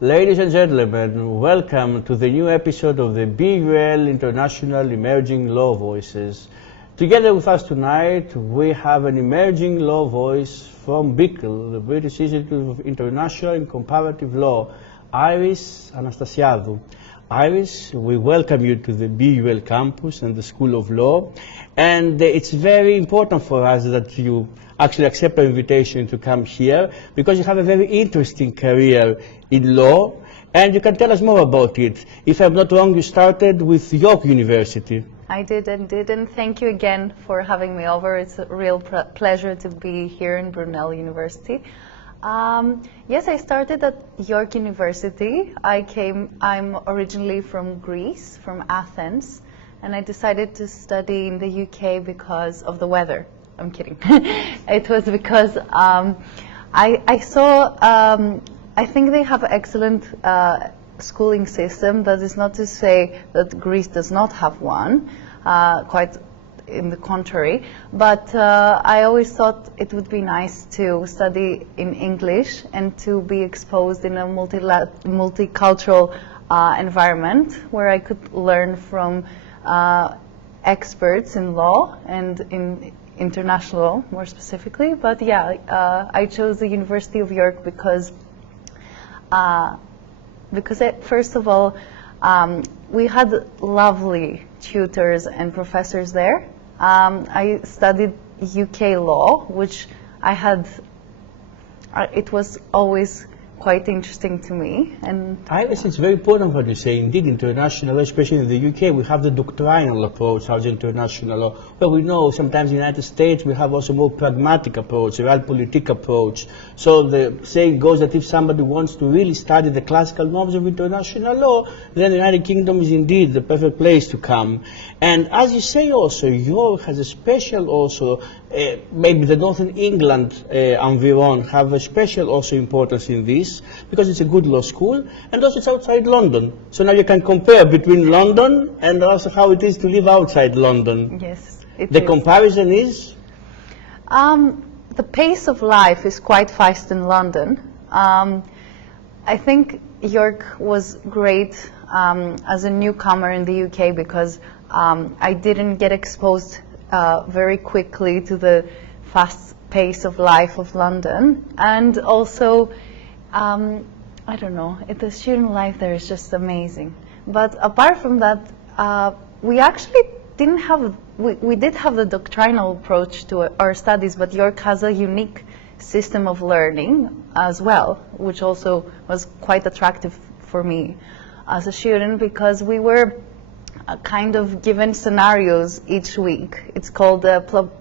Ladies and gentlemen, welcome to the new episode of the BIICL International Emerging Law Voices. Together with us tonight, we have an emerging law voice from BIICL, the British Institute of International and Comparative Law, Iris Anastasiadou. Iris, we welcome you to the BIICL campus and the School of Law. And it's very important for us that you actually accept our invitation to come here because you have a very interesting career in law and you can tell us more about it. If I'm not wrong, you started with York University. I did indeed, and thank you again for having me over. It's a real pleasure to be here in Brunel University. Yes, I started at York University. I'm originally from Greece, from Athens, and I decided to study in the UK because of the weather. I'm kidding. It was because I saw, I think they have an excellent schooling system. That is not to say that Greece does not have one, quite in the contrary, but I always thought it would be nice to study in English and to be exposed in a multicultural environment where I could learn from experts in law and in international law more specifically. But yeah, I chose the University of York because first of all, we had lovely tutors and professors there. I studied UK law, which it was always quite interesting to me. And Iris, it's very important what you say. Indeed, international law, especially in the UK, we have the doctrinal approach as international law. But we know sometimes in the United States we have also more pragmatic approach, a realpolitik approach. So the saying goes that if somebody wants to really study the classical norms of international law, then the United Kingdom is indeed the perfect place to come. And as you say also, York has a special also, maybe the Northern England environ have a special also importance in this, because it's a good law school and also it's outside London. So now you can compare between London and also how it is to live outside London. Yes, the comparison is? The pace of life is quite fast in London. I think York was great as a newcomer in the UK because I didn't get exposed very quickly to the fast pace of life of London, and also I don't know, the student life there is just amazing. But apart from that, we actually didn't have, we did have the doctrinal approach to our studies, but York has a unique system of learning as well, which also was quite attractive for me as a student because we were kind of given scenarios each week. It's called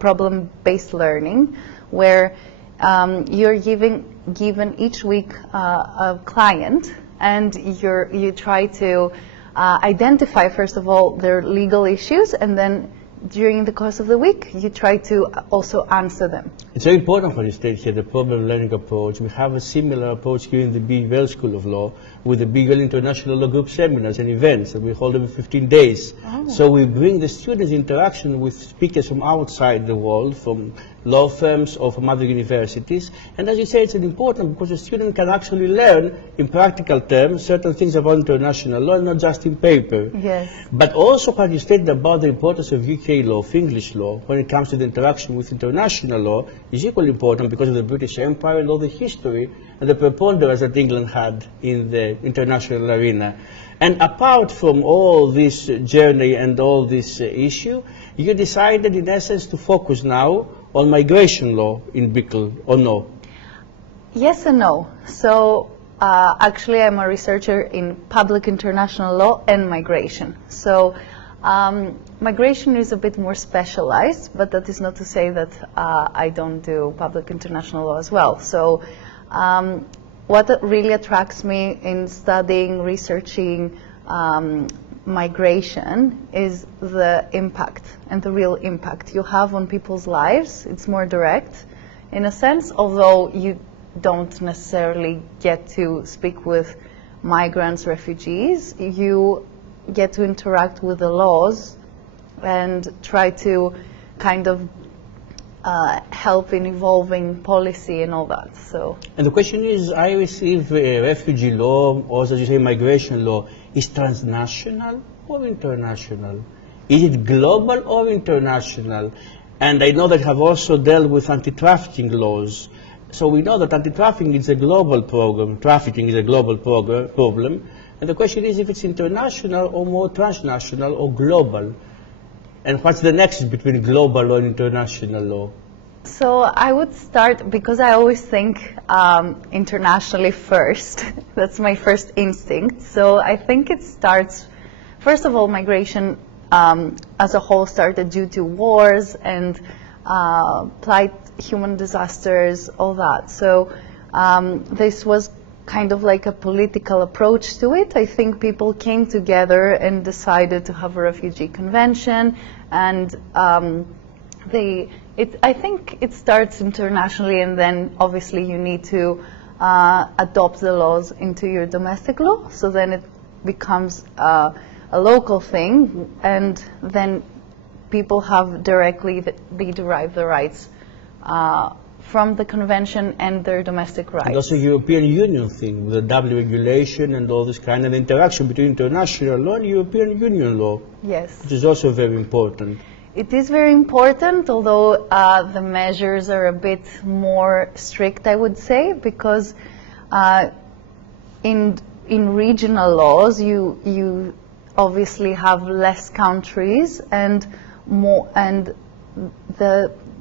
problem-based learning, where you're given each week a client, and you try to identify first of all their legal issues, and then during the course of the week you try to also answer them. It's very important for you state here the problem learning approach. We have a similar approach here in the BIICL School of Law with the BIICL International Law Group seminars and events that we hold every 15 days. Oh. So we bring the students interaction with speakers from outside the world, from law firms or from other universities. And as you say, it's important because the student can actually learn in practical terms certain things about international law, not just in paper. Yes. But also what you stated about the importance of UK law, of English law, when it comes to the interaction with international law, is equally important because of the British Empire and all the history and the preponderance that England had in the international arena. And apart from all this journey and all this issue, you decided in essence to focus now on migration law in BIICL, or no? Yes and no. So actually I'm a researcher in public international law and migration. So migration is a bit more specialized, but that is not to say that I don't do public international law as well. So what really attracts me in studying, researching migration is the impact and the real impact you have on people's lives. It's more direct in a sense, although you don't necessarily get to speak with migrants, refugees. You get to interact with the laws and try to kind of help in evolving policy and all that. So. And the question is, I receive refugee law, or as you say, migration law, is transnational or international? Is it global or international? And I know that you have also dealt with anti-trafficking laws. So we know that anti-trafficking is a global program, trafficking is a global problem. And the question is if it's international or more transnational or global. And what's the nexus between global or international law? So I would start, because I always think internationally first. That's my first instinct. So I think it starts, first of all, migration as a whole started due to wars and plight, human disasters, all that. So this was kind of like a political approach to it. I think people came together and decided to have a refugee convention, and I think it starts internationally, and then obviously you need to adopt the laws into your domestic law, so then it becomes a local thing, and then people have directly, they derive the rights from the convention and their domestic rights. And also European Union thing, with the double regulation and all this kind of interaction between international law and European Union law. Yes. Which is also very important. It is very important, although the measures are a bit more strict, I would say, because in regional laws you obviously have less countries, and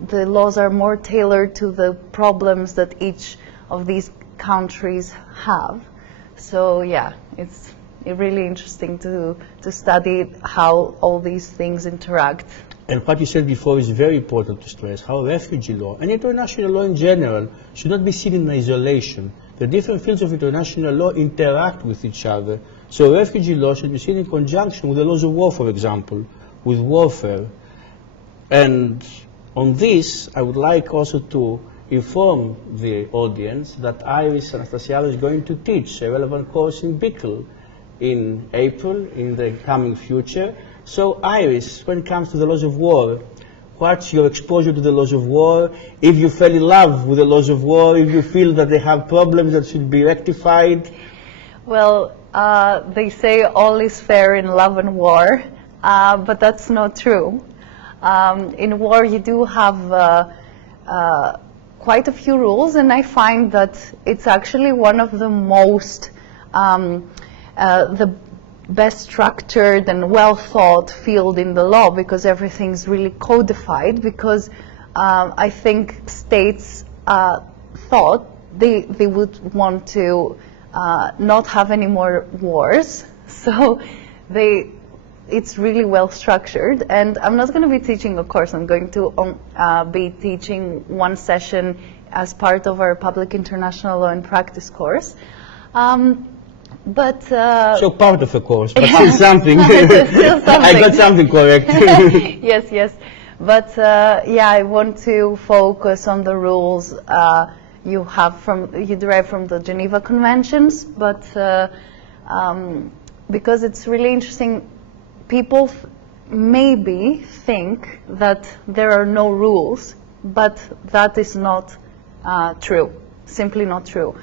the laws are more tailored to the problems that each of these countries have. So yeah, it's really interesting to study how all these things interact. And what you said before is very important to stress, how refugee law and international law in general should not be seen in isolation. The different fields of international law interact with each other. So refugee law should be seen in conjunction with the laws of war, for example, with warfare. And on this, I would like also to inform the audience that Iris Anastasiadou is going to teach a relevant course in BIICL in April, in the coming future. So Iris, when it comes to the laws of war, what's your exposure to the laws of war? If you fell in love with the laws of war, if you feel that they have problems that should be rectified? Well, they say all is fair in love and war, but that's not true. In war you do have quite a few rules, and I find that it's actually one of the most the best structured and well thought field in the law, because everything's really codified, because I think states thought they would want to not have any more wars, so it's really well structured. And I'm not going to be teaching a course, I'm going to be teaching one session as part of our public international law and practice course. So part of the course, but still something. Still something. I got something correct. Yes, yes. But yeah, I want to focus on the rules you derive from the Geneva Conventions, but because it's really interesting, people maybe think that there are no rules, but that is not true. Simply not true.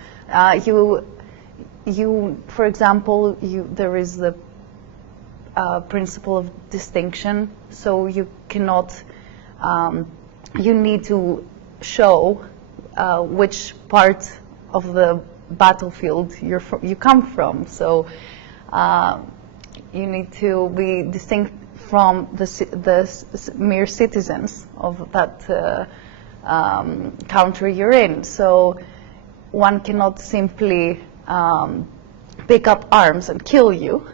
For example, there is the principle of distinction, so you cannot, you need to show which part of the battlefield you come from. So you need to be distinct from the mere citizens of that country you're in. So one cannot simply pick up arms and kill you.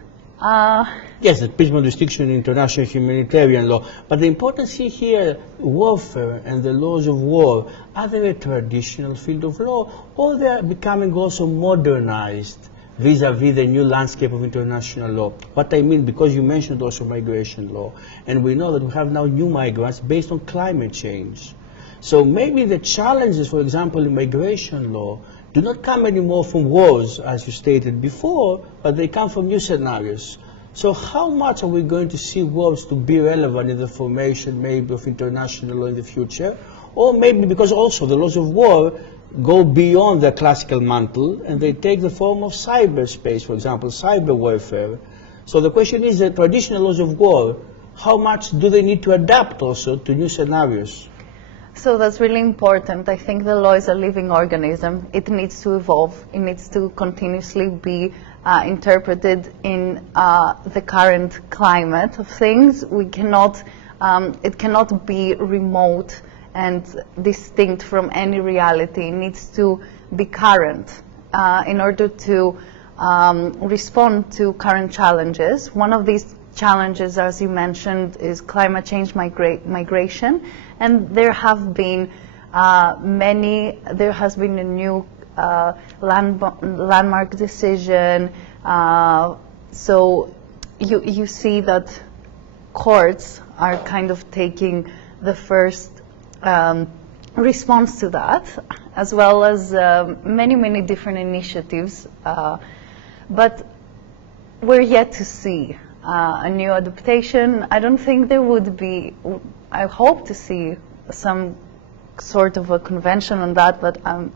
Yes, the principle of distinction in international humanitarian law. But the importance here, warfare and the laws of war, are they a traditional field of law, or they are becoming also modernized vis-a-vis the new landscape of international law? What I mean, because you mentioned also migration law, and we know that we have now new migrants based on climate change. So maybe the challenges, for example, in migration law, do not come anymore from wars, as you stated before, but they come from new scenarios. So how much are we going to see wars to be relevant in the formation maybe of international law in the future? or maybe because also the laws of war go beyond the classical mantle and they take the form of cyberspace, for example, cyber warfare. So the question is the traditional laws of war, how much do they need to adapt also to new scenarios? So that's really important. I think the law is a living organism. It needs to evolve. It needs to continuously be interpreted in the current climate of things. We cannot, it cannot be remote and distinct from any reality. It needs to be current in order to respond to current challenges. One of these challenges, as you mentioned, is climate change migration, and there have been there has been a new landmark decision, so you see that courts are kind of taking the first response to that, as well as many different initiatives, but we're yet to see a new adaptation. I don't think there would be, I hope to see some sort of a convention on that, but I'm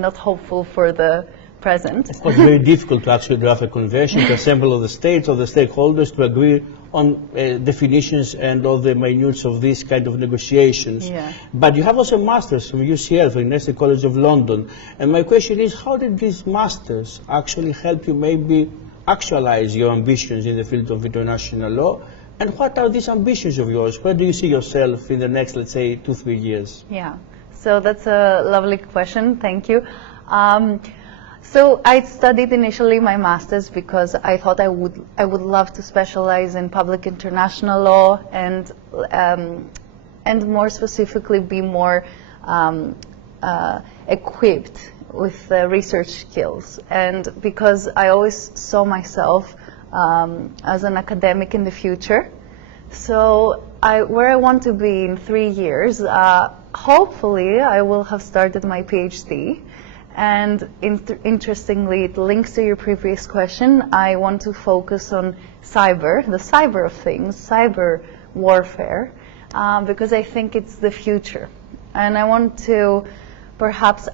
not hopeful for the present. Of course, very difficult to actually draft a convention, to assemble all the states, all the stakeholders to agree on definitions and all the minutes of these kind of negotiations. Yeah. But you have also masters from UCL, from University College of London. And my question is, how did these masters actually help you maybe actualize your ambitions in the field of international law? And what are these ambitions of yours? Where do you see yourself in the next, let's say, 2-3 years? Yeah, so that's a lovely question. Thank you. So I studied initially my master's because I thought I would love to specialize in public international law and more specifically be more equipped with research skills, and because I always saw myself as an academic in the future. So where I want to be in 3 years, hopefully I will have started my PhD. And interestingly, it links to your previous question. I want to focus on cyber, the cyber of things, cyber warfare, because I think it's the future. And I want to perhaps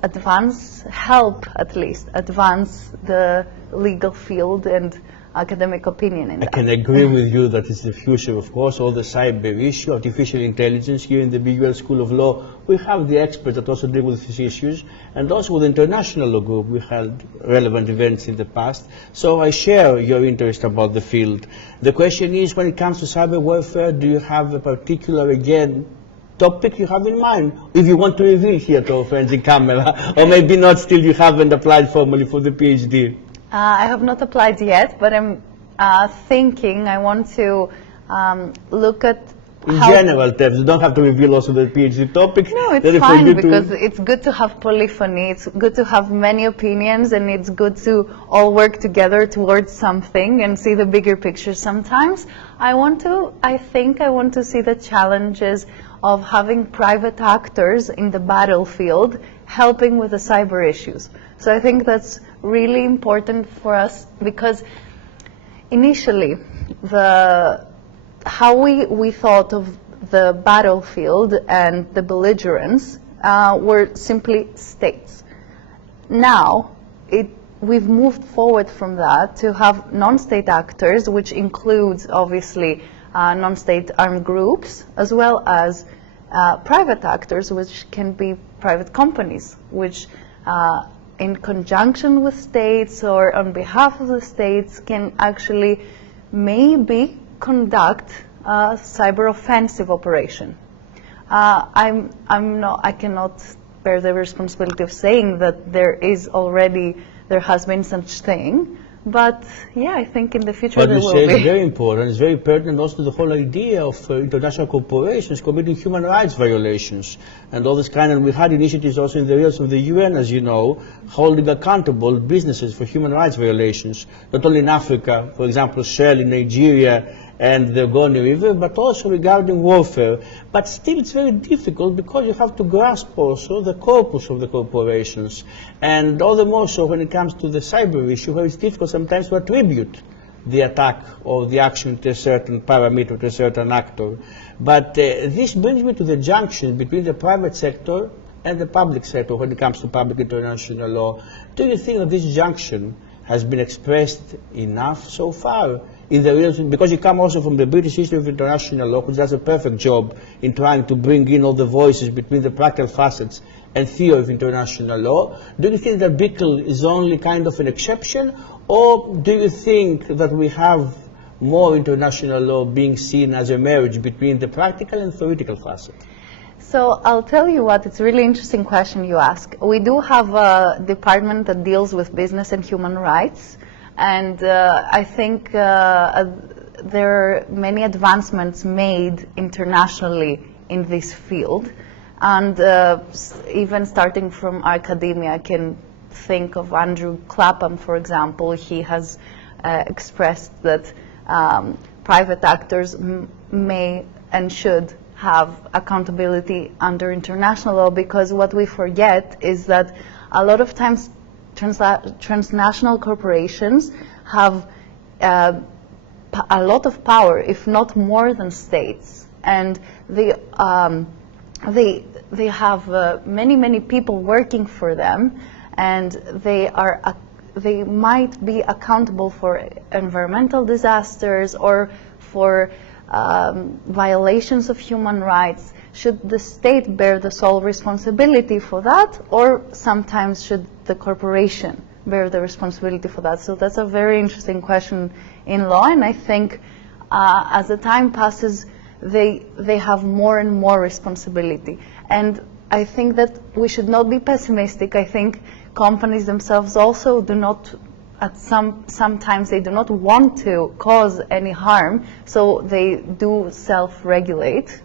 help at least advance the legal field and academic opinion in that. I can agree with you that it's the future, of course, all the cyber issue, artificial intelligence. Here in the BIICL School of Law, we have the experts that also deal with these issues, and also with the International Law Group, we had relevant events in the past. So I share your interest about the field. The question is, when it comes to cyber warfare, do you have a particular, again, topic you have in mind, if you want to reveal here to our friends in camera, or maybe not, still you haven't applied formally for the PhD? I have not applied yet, but I'm thinking I want to look at in general terms. You don't have to reveal also the PhD topic. No, it's fine, because it's good to have polyphony, it's good to have many opinions, and it's good to all work together towards something and see the bigger picture sometimes. I think I want to see the challenges of having private actors in the battlefield helping with the cyber issues. So I think that's really important for us, because initially how we thought of the battlefield and the belligerents were simply states. Now we've moved forward from that to have non-state actors, which includes obviously non-state armed groups, as well as private actors, which can be private companies, which in conjunction with states or on behalf of the states can actually maybe conduct a cyber offensive operation. I cannot bear the responsibility of saying that there has been such thing, but yeah, I think in the future there will be. What you say is very important. It's very pertinent also to the whole idea of international corporations committing human rights violations and all this kind. And we had initiatives also in the areas of the UN, as you know, holding accountable businesses for human rights violations, not only in Africa, for example, Shell in Nigeria and the Ogoni River, but also regarding warfare. But still it's very difficult because you have to grasp also the corpus of the corporations, and all the more so when it comes to the cyber issue, where it's difficult sometimes to attribute the attack or the action to a certain parameter, to a certain actor. But this brings me to the junction between the private sector and the public sector when it comes to public international law. Do you think that this junction has been expressed enough so far in the real, because you come also from the British history of international law, which does a perfect job in trying to bring in all the voices between the practical facets and theory of international law. Do you think that BIICL is only kind of an exception, or do you think that we have more international law being seen as a marriage between the practical and theoretical facet? So I'll tell you what, it's a really interesting question you ask. We do have a department that deals with business and human rights, and I think there are many advancements made internationally in this field. And even starting from academia, I can think of Andrew Clapham, for example. He has expressed that private actors may and should have accountability under international law, because what we forget is that a lot of times transnational corporations have a lot of power, if not more than states, and they have many people working for them, and they might be accountable for environmental disasters or for violations of human rights. Should the state bear the sole responsibility for that, or sometimes should the corporation bear the responsibility for that? So that's a very interesting question in law, and I think as the time passes, they have more and more responsibility. And I think that we should not be pessimistic. I think companies themselves also do not, sometimes they do not want to cause any harm, so they do self-regulate.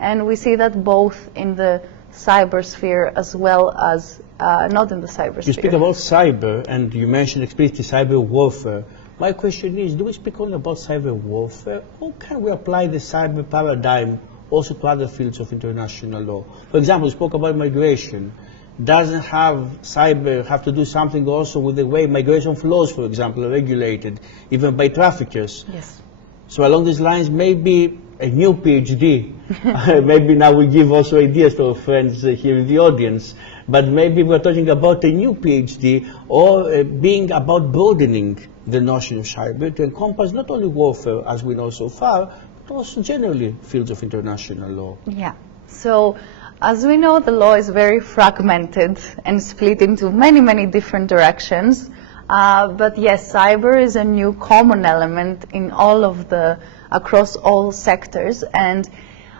And we see that both in the cyber sphere as well as not in the cyber sphere. You speak about cyber, and you mentioned explicitly cyber warfare. My question is, do we speak only about cyber warfare, or can we apply the cyber paradigm also to other fields of international law? For example, we spoke about migration. Doesn't cyber have to do something also with the way migration flows, for example, are regulated, even by traffickers? Yes. So along these lines, maybe a new PhD, maybe now we give also ideas to our friends here in the audience, but maybe we're talking about a new PhD, or being about broadening the notion of cyber to encompass not only warfare, as we know so far, but also generally fields of international law. Yeah. So as we know, the law is very fragmented and split into many different directions. But yes, cyber is a new common element in across all sectors. And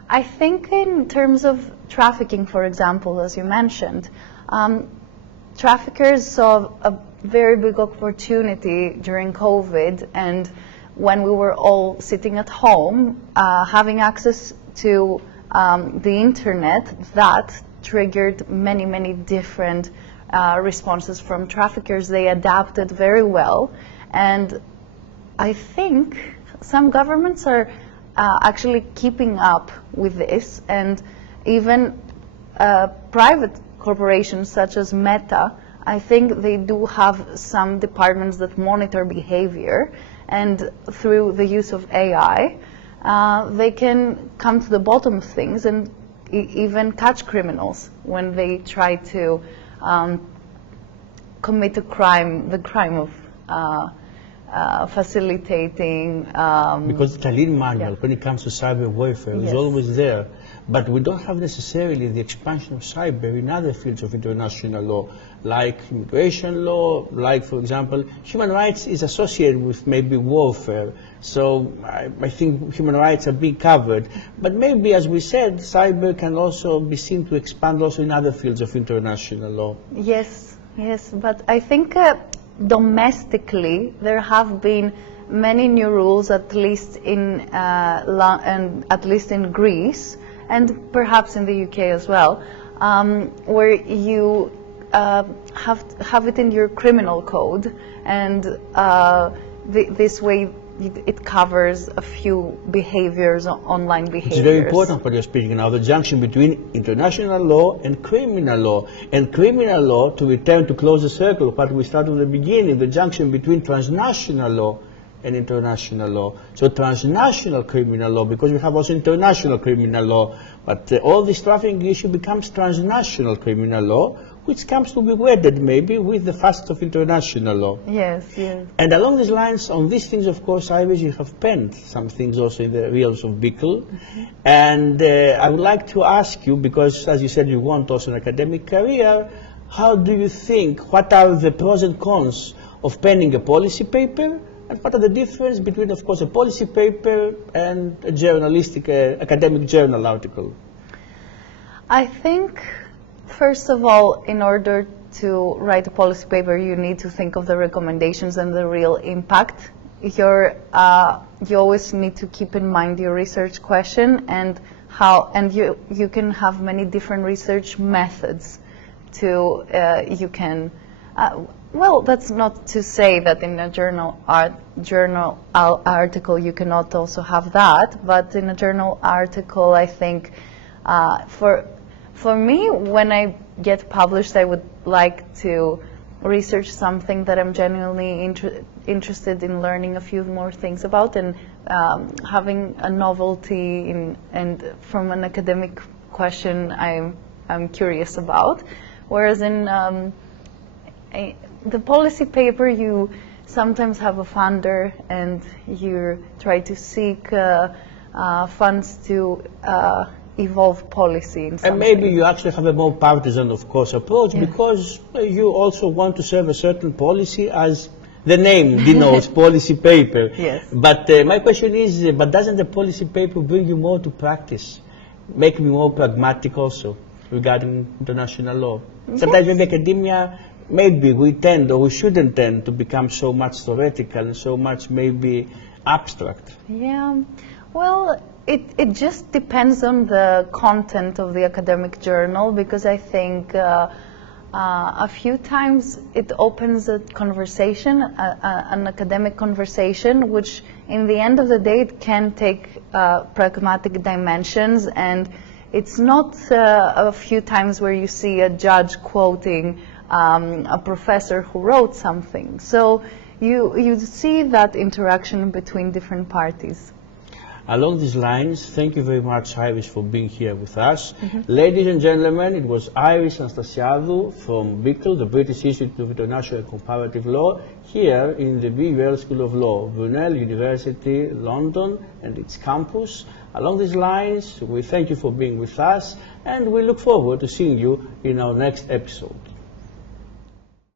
I think in terms of trafficking, for example, as you mentioned, traffickers saw a very big opportunity during COVID, and when we were all sitting at home, having access to the internet, that triggered many different responses from traffickers. They adapted very well, and I think some governments are actually keeping up with this, and even private corporations such as Meta, I think they do have some departments that monitor behavior, and through the use of AI, they can come to the bottom of things and even catch criminals when they try to commit a crime, the crime of facilitating. Because the Tallinn manual, when it comes to cyber warfare, is always there. But we don't have necessarily the expansion of cyber in other fields of international law, like immigration law, like, for example, human rights is associated with maybe warfare. So I think human rights are being covered. But maybe, as we said, cyber can also be seen to expand also in other fields of international law. Yes, but I think domestically there have been many new rules, at least in Greece, and perhaps in the UK as well, where you have it in your criminal code, and this way it covers a few behaviors, online behaviors. It's very important what you're speaking now, the junction between international law and criminal law. And criminal law, to return to close the circle, what we started at the beginning, the junction between transnational law and international law. So transnational criminal law, because we have also international criminal law, but all this trafficking issue becomes transnational criminal law, which comes to be wedded maybe with the facets of international law. Yes, yes. And along these lines, on these things, of course, Iris, you have penned some things also in the realms of BIICL. And I would like to ask you, because as you said, you want also an academic career, how do you think, what are the pros and cons of penning a policy paper, and what are the difference between, of course, a policy paper and a journalistic, academic journal article? I think, first of all, in order to write a policy paper, you need to think of the recommendations and the real impact. You always need to keep in mind your research question and how, and you can have many different research methods to, you can, well, that's not to say that in a journal article you cannot also have that, but in a journal article, I think, for me, when I get published, I would like to research something that I'm genuinely interested in learning a few more things about, and having a novelty and from an academic question I'm curious about. Whereas in the policy paper, you sometimes have a funder and you try to seek funds to evolve policy in some And maybe way. you actually have a more partisan, of course, approach, Yeah. because you also want to serve a certain policy, as the name denotes, policy paper. Yes. But my question is, but doesn't the policy paper bring you more to practice, make me more pragmatic also regarding international law? Sometimes maybe academia, maybe we tend, or we shouldn't tend, to become so much theoretical and so much maybe abstract. Yeah, well, it just depends on the content of the academic journal, because I think a few times it opens a conversation, an academic conversation, which in the end of the day it can take pragmatic dimensions, and it's not a few times where you see a judge quoting a professor who wrote something. So you see that interaction between different parties. Along these lines, thank you very much, Iris, for being here with us. Ladies and gentlemen, it was Iris Anastasiadou from BIICL, the British Institute of International and Comparative Law, here in the BIICL School of Law, Brunel University London and its campus. Along these lines, we thank you for being with us, and we look forward to seeing you in our next episode.